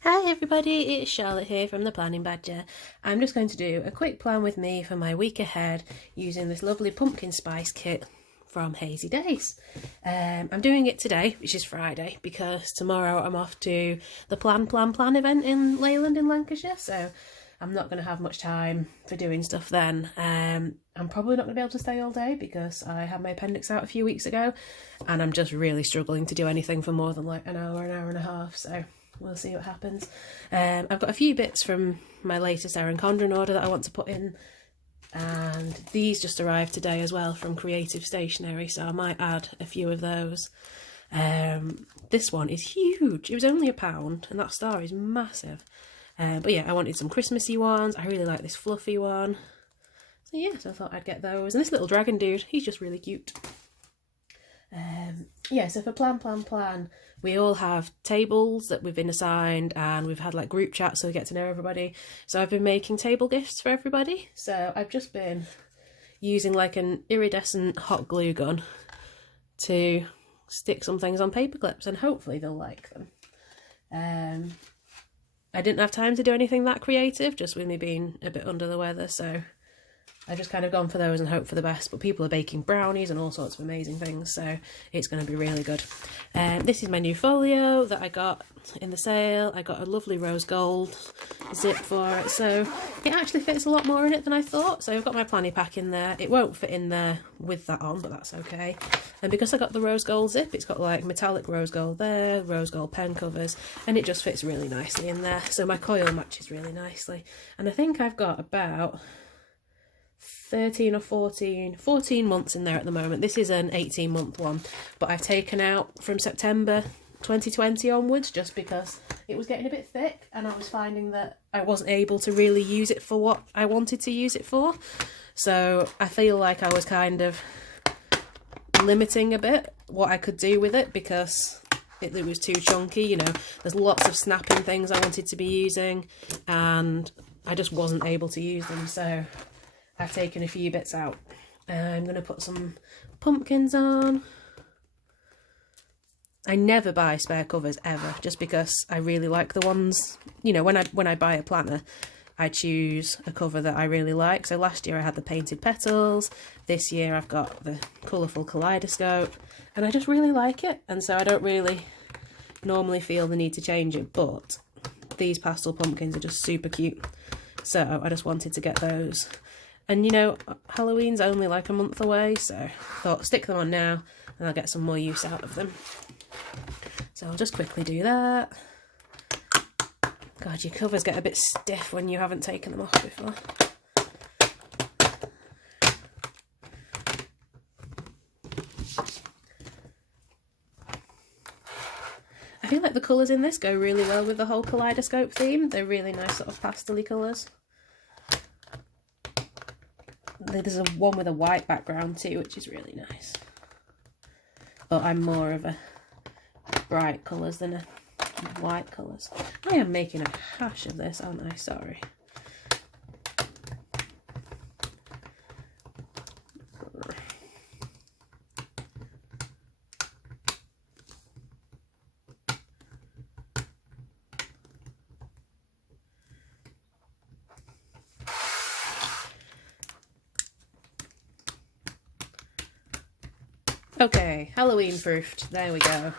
Hi everybody, it's Charlotte here from the Planning Badger. I'm just going to do a quick plan with me for my week ahead using this lovely pumpkin spice kit from Hazy Days. I'm doing it today, which is Friday, because tomorrow I'm off to the Plan event in Leyland in Lancashire, so I'm not going to have much time for doing stuff then. I'm probably not going to be able to stay all day because I had my appendix out a few weeks ago and I'm just really struggling to do anything for more than like an hour and a half, so we'll see what happens. I've got a few bits from my latest Erin Condren order that I want to put in, and these just arrived today as well from Creative Stationery, so I might add a few of those. This one is huge. It was only £1 and that star is massive. But yeah, I wanted some Christmassy ones. I really like this fluffy one. So yeah, so I thought I'd get those. And this little dragon dude, he's just really cute. Yeah, so for plan, we all have tables that we've been assigned and we've had like group chats so we get to know everybody. So I've been making table gifts for everybody. So I've just been using like an iridescent hot glue gun to stick some things on paper clips and hopefully they'll like them. I didn't have time to do anything that creative, just with me being a bit under the weather, so I've just kind of gone for those and hope for the best. But people are baking brownies and all sorts of amazing things, so it's going to be really good. This is my new folio that I got in the sale. I got a lovely rose gold zip for it, so it actually fits a lot more in it than I thought. So I've got my planny pack in there. It won't fit in there with that on, but that's okay. And because I got the rose gold zip, it's got like metallic rose gold there, rose gold pen covers, and it just fits really nicely in there. So my coil matches really nicely. And I think I've got about 13 or 14 months in there at the moment. This is an 18-month one, but I've taken out from September 2020 onwards just because it was getting a bit thick and I was finding that I wasn't able to really use it for what I wanted to use it for. So I feel like I was kind of limiting a bit what I could do with it because it was too chunky, you know. There's lots of snapping things I wanted to be using and I just wasn't able to use them, so I've taken a few bits out. I'm going to put some pumpkins on. I never buy spare covers ever, just because I really like the ones, you know, when I buy a planner, I choose a cover that I really like. So last year I had the painted petals, this year I've got the colourful kaleidoscope, and I just really like it, and so I don't really normally feel the need to change it, but these pastel pumpkins are just super cute, so I just wanted to get those. And you know, Halloween's only like a month away, so I thought stick them on now and I'll get some more use out of them. So I'll just quickly do that. God, your covers get a bit stiff when you haven't taken them off before. I feel like the colours in this go really well with the whole kaleidoscope theme. They're really nice sort of pastel-y colours. There's a one with a white background too, which is really nice. But I'm more of a bright colours than a white colours. I am making a hash of this, aren't I? Sorry. Okay, Halloween proofed, there we go.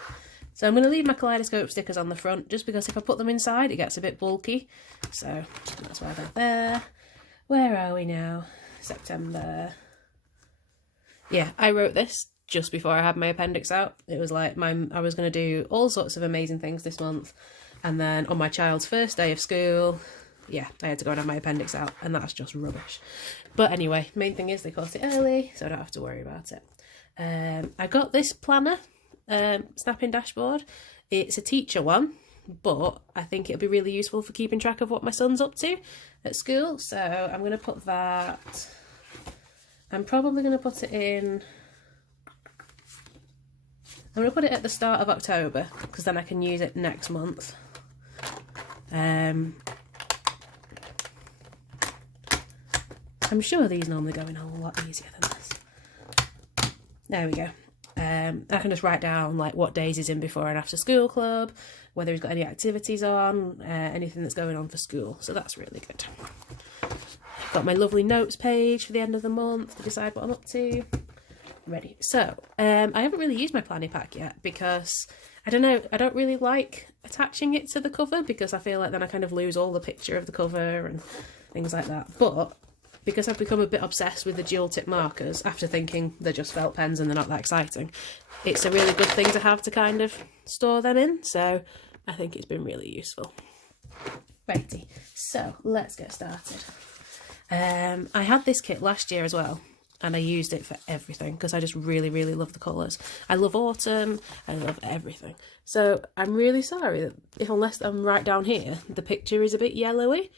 So I'm going to leave my kaleidoscope stickers on the front just because if I put them inside it gets a bit bulky. So that's why they're there. Where are we now? September. Yeah, I wrote this just before I had my appendix out. It was like I was going to do all sorts of amazing things this month, and then on my child's first day of school, yeah, I had to go and have my appendix out, and that's just rubbish. But anyway, main thing is they caught it early, so I don't have to worry about it. I got this planner, snapping dashboard. It's a teacher one, but I think it'll be really useful for keeping track of what my son's up to at school. So I'm going to put that, I'm probably going to put it in, I'm going to put it at the start of October because then I can use it next month. I'm sure these normally go in a lot easier than this. There we go. I can just write down like what days he's in before and after school club, whether he's got any activities on, anything that's going on for school. So that's really good. Got my lovely notes page for the end of the month to decide what I'm up to. Ready. So I haven't really used my planning pack yet because I don't know, I don't really like attaching it to the cover because I feel like then I kind of lose all the picture of the cover and things like that. But because I've become a bit obsessed with the dual tip markers after thinking they're just felt pens and they're not that exciting, it's a really good thing to have to kind of store them in. So I think it's been really useful. Righty, so let's get started. I had this kit last year as well, and I used it for everything because I just really, really love the colours. I love autumn, I love everything. So I'm really sorry that unless I'm right down here, the picture is a bit yellowy.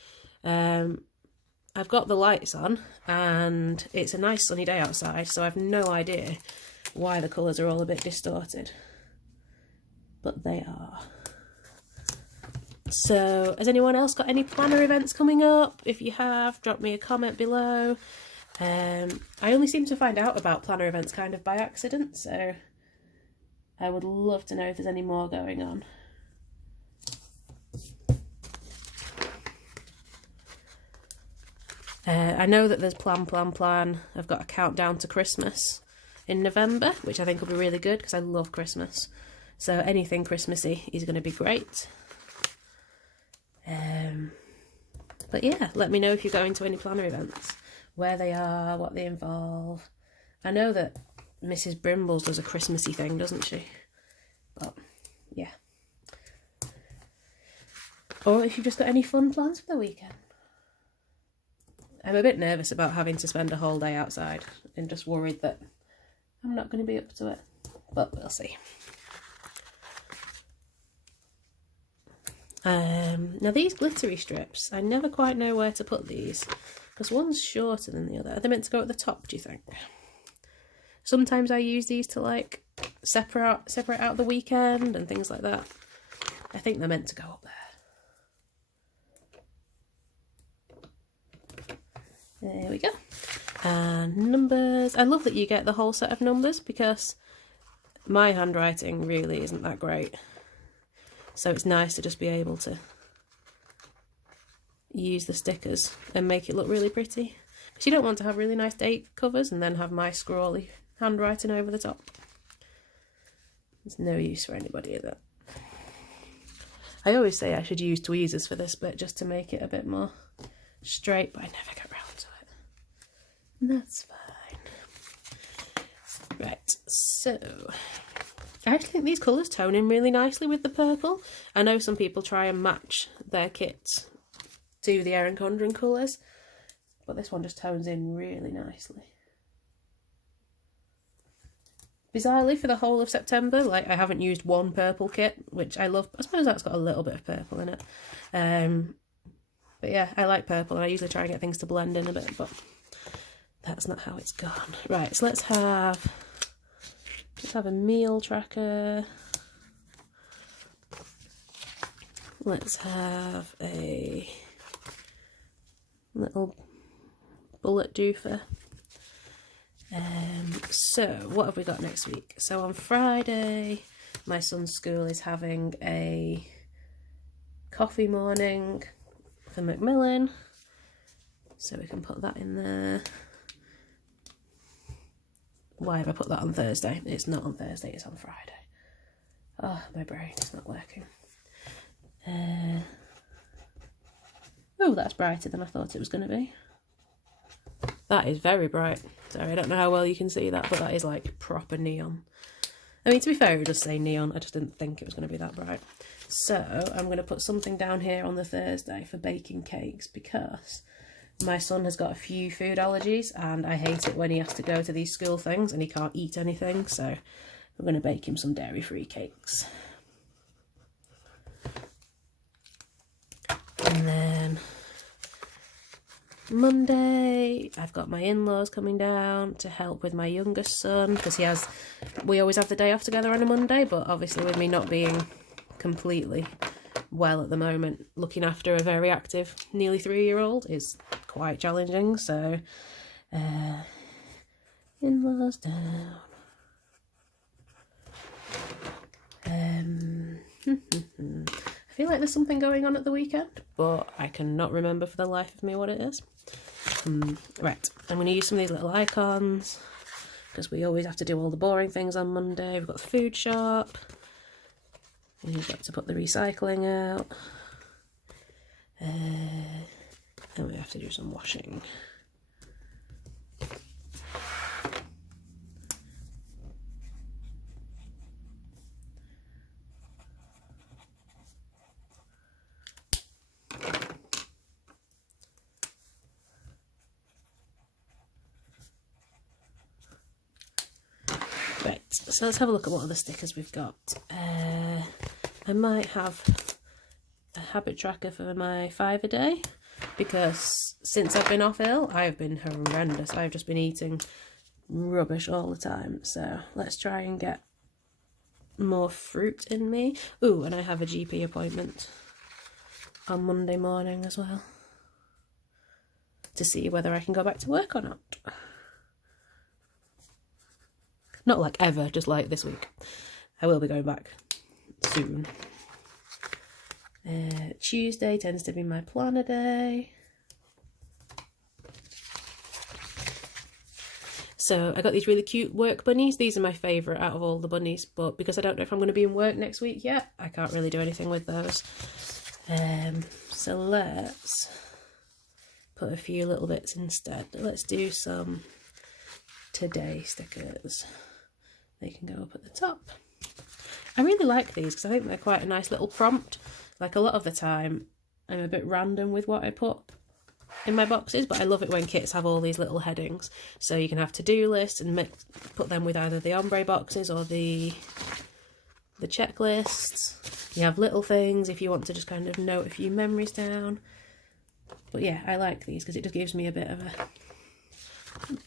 I've got the lights on and it's a nice sunny day outside, so I've no idea why the colours are all a bit distorted. But they are. So, has anyone else got any planner events coming up? If you have, drop me a comment below. I only seem to find out about planner events kind of by accident, so I would love to know if there's any more going on. I know that there's plan. I've got a countdown to Christmas in November, which I think will be really good because I love Christmas. So anything Christmassy is going to be great. But yeah, let me know if you're going to any planner events, where they are, what they involve. I know that Mrs. Brimbles does a Christmassy thing, doesn't she? But yeah. Or if you've just got any fun plans for the weekend. I'm a bit nervous about having to spend a whole day outside and just worried that I'm not going to be up to it, but we'll see. Now these glittery strips, I never quite know where to put these because one's shorter than the other. Are they meant to go at the top, do you think? Sometimes I use these to like separate out the weekend and things like that. I think they're meant to go up there. There we go. And numbers. I love that you get the whole set of numbers because my handwriting really isn't that great. So it's nice to just be able to use the stickers and make it look really pretty. Because you don't want to have really nice date covers and then have my scrawly handwriting over the top. There's no use for anybody of that. I always say I should use tweezers for this bit just to make it a bit more straight, but I never get round to it. And that's fine. Right, so I actually think these colours tone in really nicely with the purple. I know some people try and match their kits to the Erin Condren colours, but this one just tones in really nicely. Bizarrely, for the whole of September, like I haven't used one purple kit, which I love. I suppose that's got a little bit of purple in it. But yeah, I like purple and I usually try and get things to blend in a bit, but that's not how it's gone. Right, so let's have a meal tracker. Let's have a little bullet doofer. So what have we got next week? So on Friday, my son's school is having a coffee morning for Macmillan, so we can put that in there. Why have I put that on Thursday? It's not on Thursday, it's on Friday. Oh, my brain is not working. Oh, that's brighter than I thought it was going to be. That is very bright. Sorry, I don't know how well you can see that, but that is like proper neon. I mean, to be fair, it would just say neon. I just didn't think it was going to be that bright. So I'm going to put something down here on the Thursday for baking cakes because my son has got a few food allergies and I hate it when he has to go to these school things and he can't eat anything. So we're going to bake him some dairy-free cakes. And then Monday, I've got my in-laws coming down to help with my youngest son because we always have the day off together on a Monday, but obviously with me not being completely well at the moment, looking after a very active nearly 3-year-old is quite challenging. So in-laws down. I feel like there's something going on at the weekend, but I cannot remember for the life of me what it is. Right, I'm going to use some of these little icons because we always have to do all the boring things on Monday. We've got the food shop. We've got to put the recycling out. And we have to do some washing. Right, so let's have a look at what other stickers we've got. I might have a habit tracker for my 5 a day, because since I've been off ill, I've been horrendous. I've just been eating rubbish all the time. So let's try and get more fruit in me. Ooh, and I have a GP appointment on Monday morning as well to see whether I can go back to work or not. Not like ever, just like this week. I will be going back soon. Tuesday tends to be my planner day. So I got these really cute work bunnies. These are my favourite out of all the bunnies, but because I don't know if I'm going to be in work next week yet, I can't really do anything with those. So let's put a few little bits instead. Let's do some today stickers. They can go up at the top. I really like these because I think they're quite a nice little prompt. Like a lot of the time, I'm a bit random with what I put in my boxes, but I love it when kits have all these little headings. So you can have to-do lists and put them with either the ombre boxes or the checklists. You have little things if you want to just kind of note a few memories down. But yeah, I like these because it just gives me a bit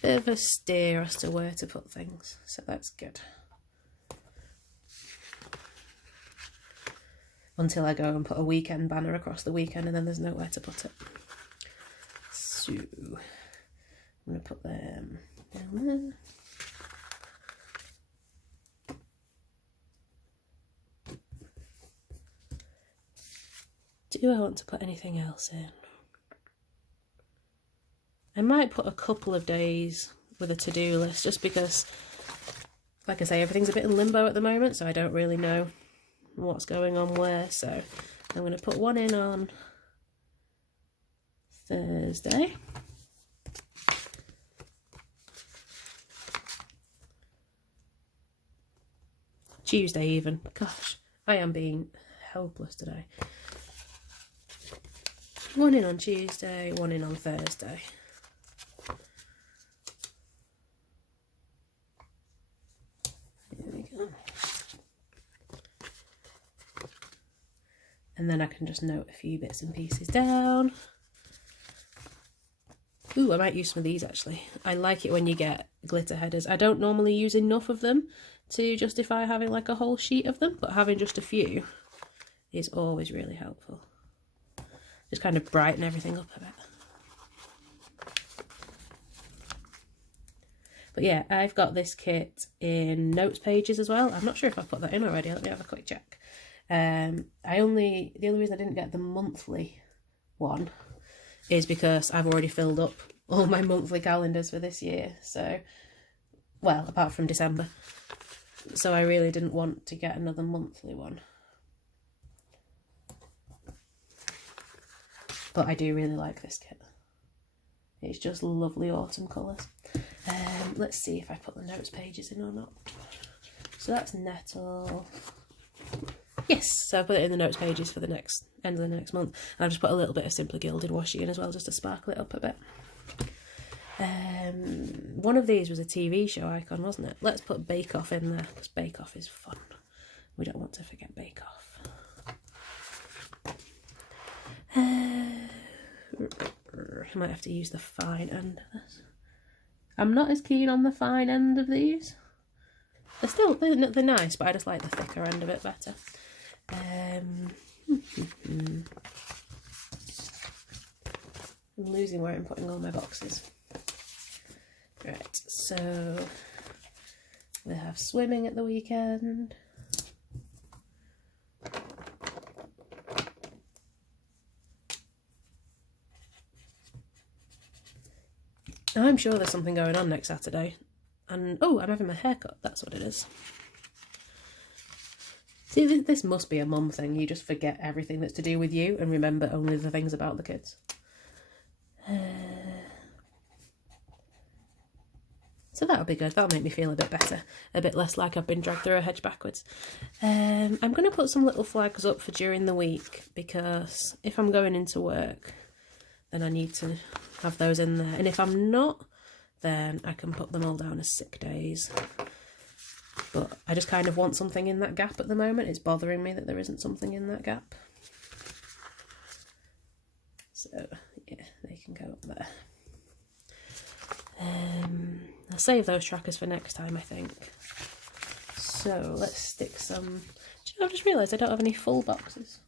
of a steer as to where to put things. So that's good. Until I go and put a weekend banner across the weekend and then there's nowhere to put it. So I'm going to put them down there. Do I want to put anything else in? I might put a couple of days with a to-do list just because, like I say, everything's a bit in limbo at the moment, so I don't really know what's going on where. So I'm going to put one in on Thursday. Tuesday even. Gosh, I am being helpless today. One in on Tuesday, one in on Thursday. There we go. And then I can just note a few bits and pieces down. Ooh, I might use some of these actually. I like it when you get glitter headers. I don't normally use enough of them to justify having like a whole sheet of them, but having just a few is always really helpful. Just kind of brighten everything up a bit. But yeah, I've got this kit in notes pages as well. I'm not sure if I've put that in already. Let me have a quick check. The only reason I didn't get the monthly one is because I've already filled up all my monthly calendars for this year. So, well, apart from December. So I really didn't want to get another monthly one. But I do really like this kit. It's just lovely autumn colours. Let's see if I put the notes pages in or not. So that's nettle. Yes, so I put it in the notes pages for the next end of the next month. And I've just put a little bit of Simply Gilded washi in as well, just to sparkle it up a bit. One of these was a TV show icon, wasn't it? Let's put Bake Off in there, because Bake Off is fun. We don't want to forget Bake Off. I might have to use the fine end of this. I'm not as keen on the fine end of these. They're nice, but I just like the thicker end of it better. I'm losing where I'm putting all my boxes. Right, so we have swimming at the weekend. I'm sure there's something going on next Saturday. And, oh, I'm having my hair cut. That's what it is. See, this must be a mum thing. You just forget everything that's to do with you and remember only the things about the kids. So that'll be good. That'll make me feel a bit better. A bit less like I've been dragged through a hedge backwards. I'm going to put some little flags up for during the week, because if I'm going into work, then I need to have those in there. And if I'm not, then I can put them all down as sick days. But I just kind of want something in that gap at the moment. It's bothering me that there isn't something in that gap. So, yeah, they can go up there. I'll save those trackers for next time, I think. So, let's stick some... Do you know, I've just realised I don't have any full boxes.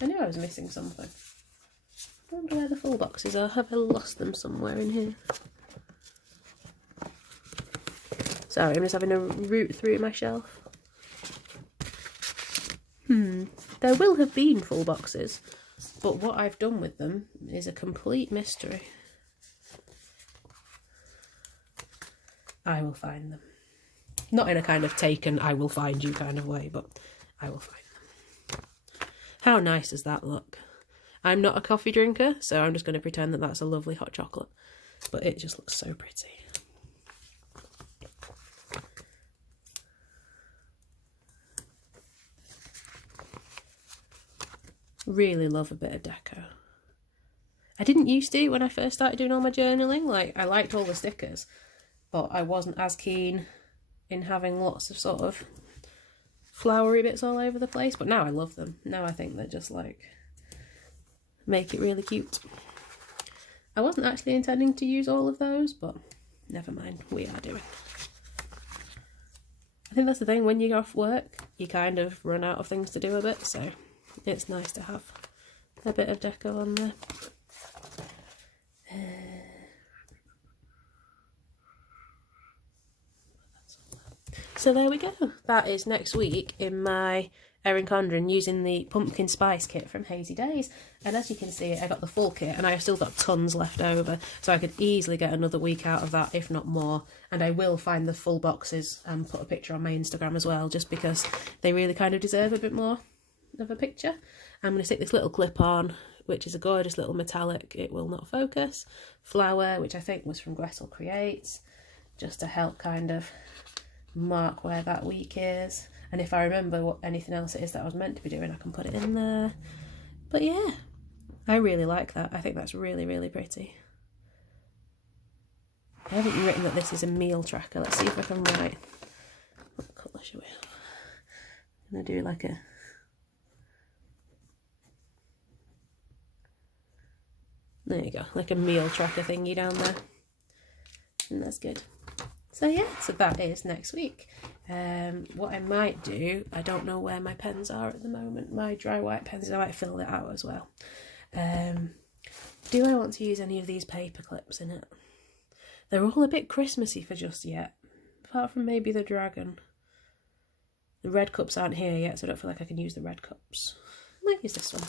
I knew I was missing something. I wonder where the full boxes are. Have I lost them somewhere in here? Sorry, I'm just having a root through my shelf. There will have been full boxes, but what I've done with them is a complete mystery. I will find them. Not in a kind of taken, I will find you kind of way, but I will find them. How nice does that look? I'm not a coffee drinker, so I'm just going to pretend that that's a lovely hot chocolate. But it just looks so pretty. Really love a bit of deco. I didn't used to when I first started doing all my journaling. Like, I liked all the stickers, but I wasn't as keen in having lots of sort of flowery bits all over the place. But now I love them. Now I think they're just like, make it really cute. I wasn't actually intending to use all of those, but never mind, we are doing. I think that's the thing, when you go off work, you kind of run out of things to do a bit, so it's nice to have a bit of deco on there. So there we go. That is next week in my Erin Condren using the pumpkin spice kit from Hazy Days. And as you can see, I got the full kit and I've still got tons left over. So I could easily get another week out of that, if not more. And I will find the full boxes and put a picture on my Instagram as well, just because they really kind of deserve a bit more of a picture. I'm going to stick this little clip on, which is a gorgeous little metallic, it will not focus, flower, which I think was from Gressel Creates, just to help kind of mark where that week is. And if I remember what anything else it is that I was meant to be doing, I can put it in there. But yeah, I really like that. I think that's really, really pretty. I haven't written that this is a meal tracker. Let's see if I can write. What colour should we have? I'm going to do like a... There you go, like a meal tracker thingy down there. And that's good. So yeah, so that is next week. What I might do, I don't know where my pens are at the moment. My dry white pens, I might fill it out as well. Do I want to use any of these paper clips in it? They're all a bit Christmassy for just yet, apart from maybe the dragon. The red cups aren't here yet, so I don't feel like I can use the red cups. I might use this one.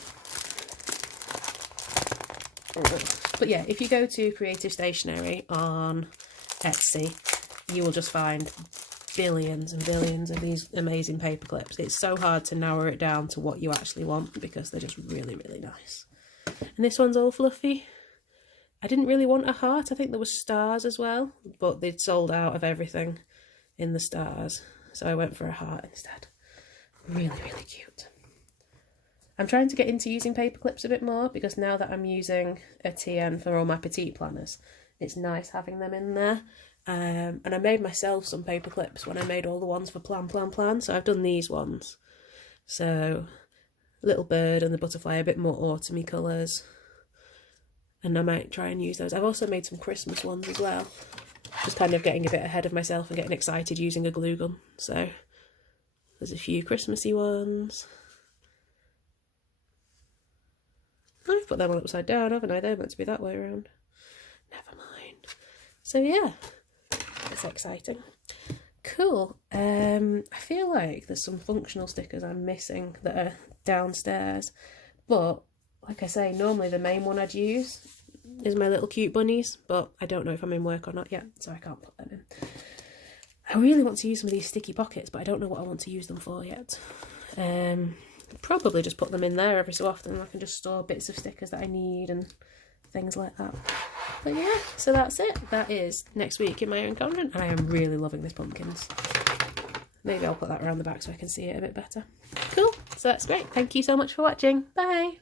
But yeah, if you go to Creative Stationery on Etsy, you will just find billions and billions of these amazing paper clips. It's so hard to narrow it down to what you actually want because they're just really, really nice. And this one's all fluffy. I didn't really want a heart. I think there was stars as well, but they'd sold out of everything in the stars, so I went for a heart instead. Really, really cute. I'm trying to get into using paper clips a bit more because now that I'm using a TN for all my petite planners, it's nice having them in there. And I made myself some paper clips when I made all the ones for Plan. So I've done these ones. So little bird and the butterfly, a bit more autumny colours. And I might try and use those. I've also made some Christmas ones as well. Just kind of getting a bit ahead of myself and getting excited using a glue gun. So there's a few Christmassy ones. I've put them all upside down, haven't I? They're meant to be that way around. Never mind. So yeah, it's exciting. Cool. I feel like there's some functional stickers I'm missing that are downstairs. But, like I say, normally the main one I'd use is my little cute bunnies, but I don't know if I'm in work or not yet, so I can't put them in. I really want to use some of these sticky pockets, but I don't know what I want to use them for yet. Probably just put them in there every so often. I can just store bits of stickers that I need and things like that. But yeah, so that's it. That is next week in my Erin Condren, and I am really loving this pumpkins. Maybe I'll put that around the back so I can see it a bit better. Cool, so that's great. Thank you so much for watching. Bye!